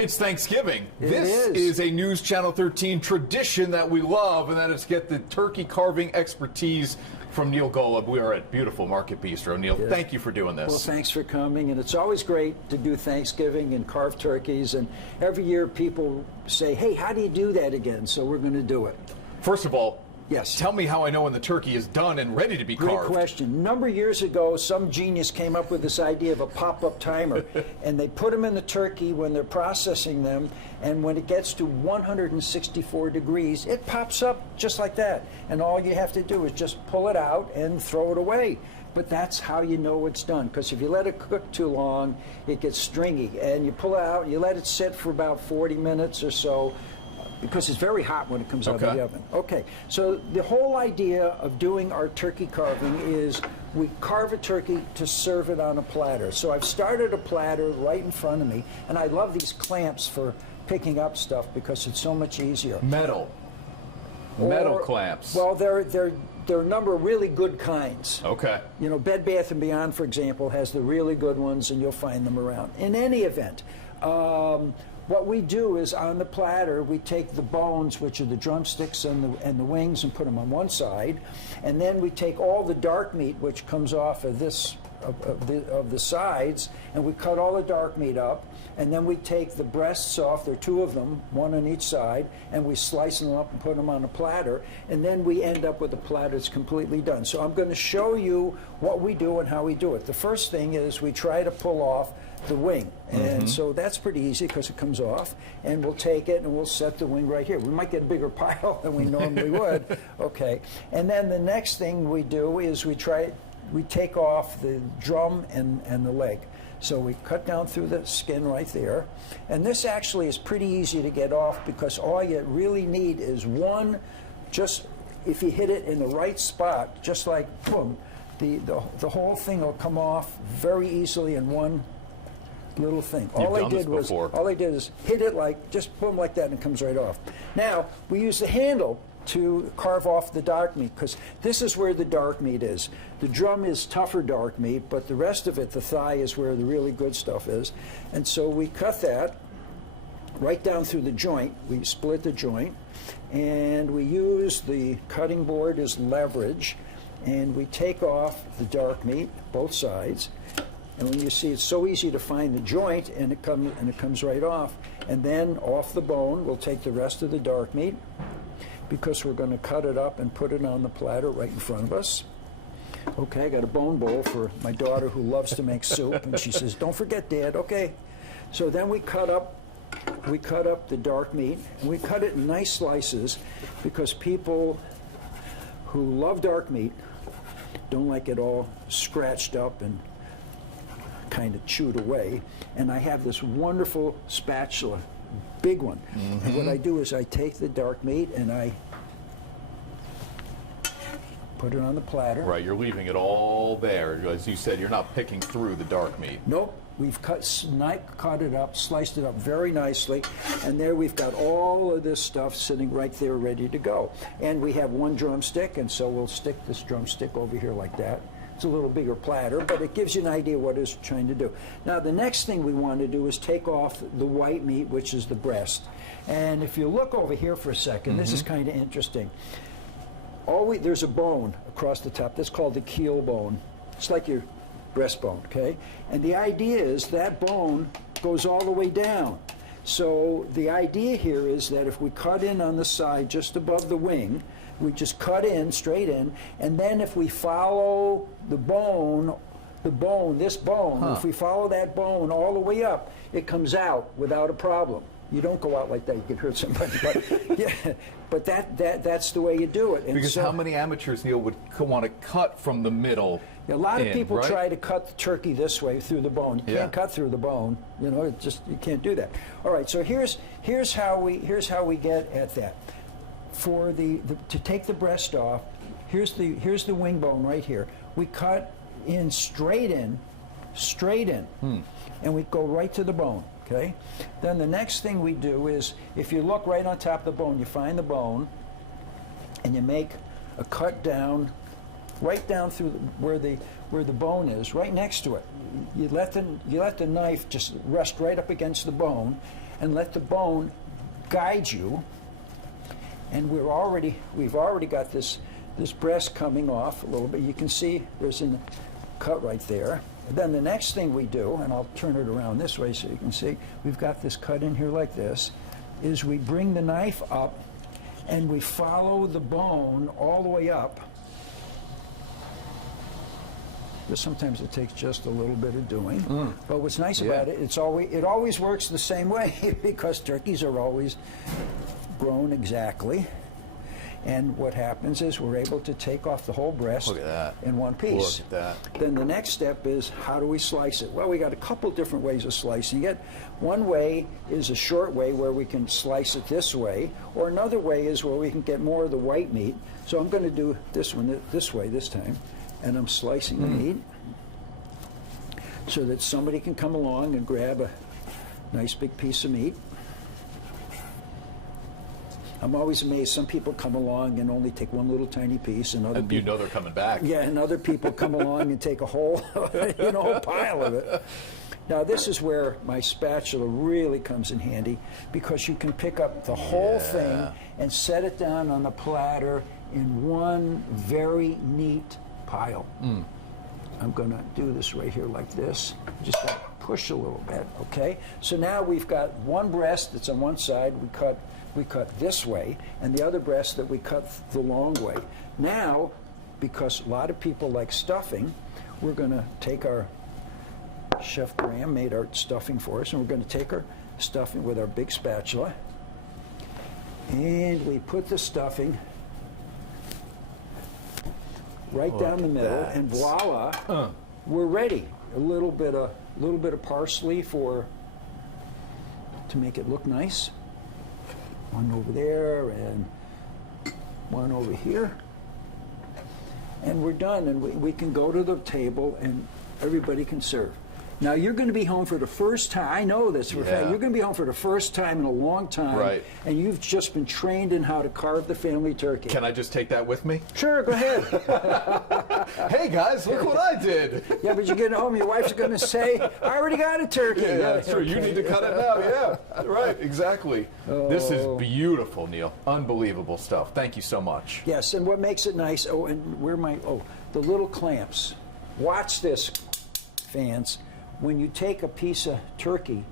It's Thanksgiving. This is a News Channel 13 tradition that we love, and that is get the turkey carving expertise from Neil Golub. We are at beautiful Market Bistro. Neil, thank you for doing this. Well, thanks for coming, and it's always great to do Thanksgiving and carve turkeys, and every year people say, hey, how do you do that again? So we're going to do it. First of all, yes. Tell me how I know when the turkey is done and ready to be carved. Great question. A number of years ago, some genius came up with this idea of a pop-up timer, and they put them in the turkey when they're processing them, and when it gets to 164 degrees, it pops up just like that. And all you have to do is just pull it out and throw it away. But that's how you know it's done, because if you let it cook too long, it gets stringy. And you pull it out, you let it sit for about 40 minutes or so, because it's very hot when it comes out of the oven. Okay, so the whole idea of doing our turkey carving is we carve a turkey to serve it on a platter. So I've started a platter right in front of me, and I love these clamps for picking up stuff because it's so much easier. Metal clamps. Well, there are a number of really good kinds. Okay. You know, Bed Bath & Beyond, for example, has the really good ones, and you'll find them around. In any event, what we do is on the platter, we take the bones, which are the drumsticks and the wings, and put them on one side, and then we take all the dark meat, which comes off of this of the sides, and we cut all the dark meat up, and then we take the breasts off. There are two of them, one on each side, and we slice them up and put them on a platter, and then we end up with a platter that's completely done. So I'm going to show you what we do and how we do it. The first thing is we try to pull off the wing, and so that's pretty easy because it comes off, and we'll take it and we'll set the wing right here. We might get a bigger pile than we normally would. Okay, and then the next thing we do is we take off the drum and the leg. So we cut down through the skin right there, and this actually is pretty easy to get off because all you really need is one, just if you hit it in the right spot, just like boom, the whole thing will come off very easily in one little thing. All I did is hit it like, just boom like that, and it comes right off. Now, we use the handle to carve off the dark meat, because this is where the dark meat is. The drum is tougher dark meat, but the rest of it, the thigh, is where the really good stuff is. And so we cut that right down through the joint. We split the joint, and we use the cutting board as leverage, and we take off the dark meat, both sides. And when you see, it's so easy to find the joint, and it comes right off. And then off the bone, we'll take the rest of the dark meat, because we're going to cut it up and put it on the platter right in front of us. Okay, I got a bone bowl for my daughter who loves to make soup, and she says, "Don't forget, Dad." Okay, so then we cut up the dark meat, and we cut it in nice slices, because people who love dark meat don't like it all scratched up and kind of chewed away. And I have this wonderful spatula, big one. And what I do is I take the dark meat and I put it on the platter. Right, you're leaving it all there. As you said, you're not picking through the dark meat. Nope. We've cut it up, sliced it up very nicely, and there we've got all of this stuff sitting right there ready to go. And we have one drumstick, and so we'll stick this drumstick over here like that. It's a little bigger platter, but it gives you an idea what it's trying to do. Now, the next thing we want to do is take off the white meat, which is the breast. And if you look over here for a second, this is kind of interesting. There's a bone across the top. That's called the keel bone. It's like your breastbone, okay? And the idea is that bone goes all the way down. So the idea here is that if we cut in on the side just above the wing, we just cut in, straight in, and then if we follow the bone, if we follow that bone all the way up, it comes out without a problem. You don't go out like that, you can hurt somebody. But, yeah, but that's the way you do it. And because so, how many amateurs, Neil, would want to cut from the middle? A lot of people try to cut the turkey this way through the bone. You can't cut through the bone. You know, you can't do that. All right, so here's how we get at that. For to take the breast off, here's the wing bone right here. We cut in straight in, and we go right to the bone. Okay. Then the next thing we do is, if you look right on top of the bone, you find the bone, and you make a cut down, right down through where the bone is, right next to it. You let the knife just rest right up against the bone, and let the bone guide you. And we've already got this breast coming off a little bit. You can see there's a cut right there. And then the next thing we do, and I'll turn it around this way so you can see, we've got this cut in here like this, is we bring the knife up and we follow the bone all the way up. But sometimes it takes just a little bit of doing. But what's nice about it, it always works the same way because turkeys are always grown exactly. And what happens is we're able to take off the whole breast in one piece. Look at that. Then the next step is, how do we slice it? Well, we got a couple different ways of slicing it. One way is a short way where we can slice it this way, or another way is where we can get more of the white meat. So I'm going to do this one this way this time, and I'm slicing the meat so that somebody can come along and grab a nice big piece of meat. I'm always amazed. Some people come along and only take one little tiny piece, and other you know they're coming back. Yeah, and other people come along and take a whole, whole pile of it. Now this is where my spatula really comes in handy, because you can pick up the whole thing and set it down on the platter in one very neat pile. I'm going to do this right here like this. Just gotta push a little bit, okay? So now we've got one breast that's on one side. We cut this way, and the other breast that we cut the long way. Now, because a lot of people like stuffing, we're going to take our Chef Graham made our stuffing for us, and we're going to take our stuffing with our big spatula, and we put the stuffing right down the middle, and voila, we're ready. A little bit of parsley to make it look nice. One over there and one over here. And we're done, and we can go to the table and everybody can serve. Now you're going to be home for the first time. I know this for a fact. You're going to be home for the first time in a long time, right? And you've just been trained in how to carve the family turkey. Can I just take that with me? Sure, go ahead. Hey guys, look what I did. Yeah, but you get home, your wife's going to say, "I already got a turkey." Yeah, that's true. You need to cut it now. Yeah, right, exactly. This is beautiful, Neil. Unbelievable stuff. Thank you so much. Yes, and what makes it nice? Oh, and the little clamps. Watch this, fans. When you take a piece of turkey,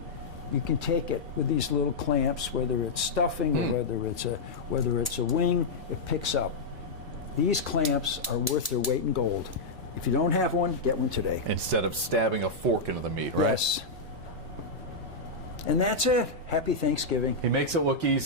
you can take it with these little clamps, whether it's stuffing or whether it's a wing, it picks up. These clamps are worth their weight in gold. If you don't have one, get one today. Instead of stabbing a fork into the meat, right? Yes. And that's it. Happy Thanksgiving. He makes it look easy.